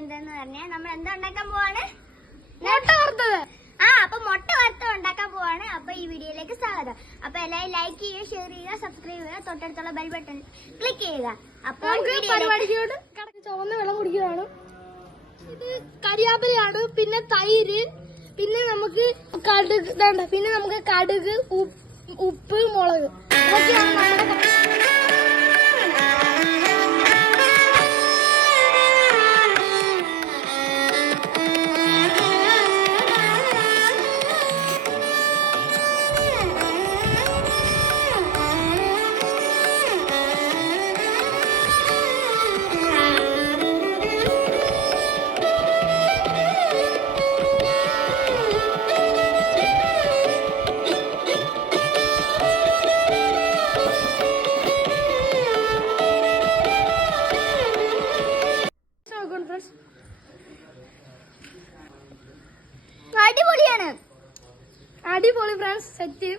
എന്താന്ന് പറഞ്ഞാൽ നമ്മൾ എന്താ ഉണ്ടാക്കാൻ പോവാണ്? മുട്ട വറുത്തത്. അപ്പൊ മുട്ട വറുത്തത് ഉണ്ടാക്കാൻ പോവാണ്. അപ്പൊ ഈ വീഡിയോയിലേക്ക് സ്വാഗതം. അപ്പൊ എല്ലാവരും ലൈക്ക് ചെയ്യുക, ഷെയർ ചെയ്യുക, സബ്സ്ക്രൈബ് ചെയ്യുക, തൊട്ടടുത്തുള്ള ബെൽ ബട്ടൺ ക്ലിക്ക് ചെയ്യുക. അപ്പൊ പരിപാടിയോട് ചുവന്ന വെള്ളം കുടിക്കുകയാണ്. ഇത് കരിയാപ്പിലയാണ്, പിന്നെ തൈര്, പിന്നെ നമുക്ക് കടുക് വേണ്ട, പിന്നെ നമുക്ക് കടുക്, ഉപ്പ്, മുളക്, ഇതൊക്കെയാണ് നമ്മുടെ അടിപൊളിയാണ്. അടിപൊളി ഫ്രണ്ട്സ്, സെറ്റ്.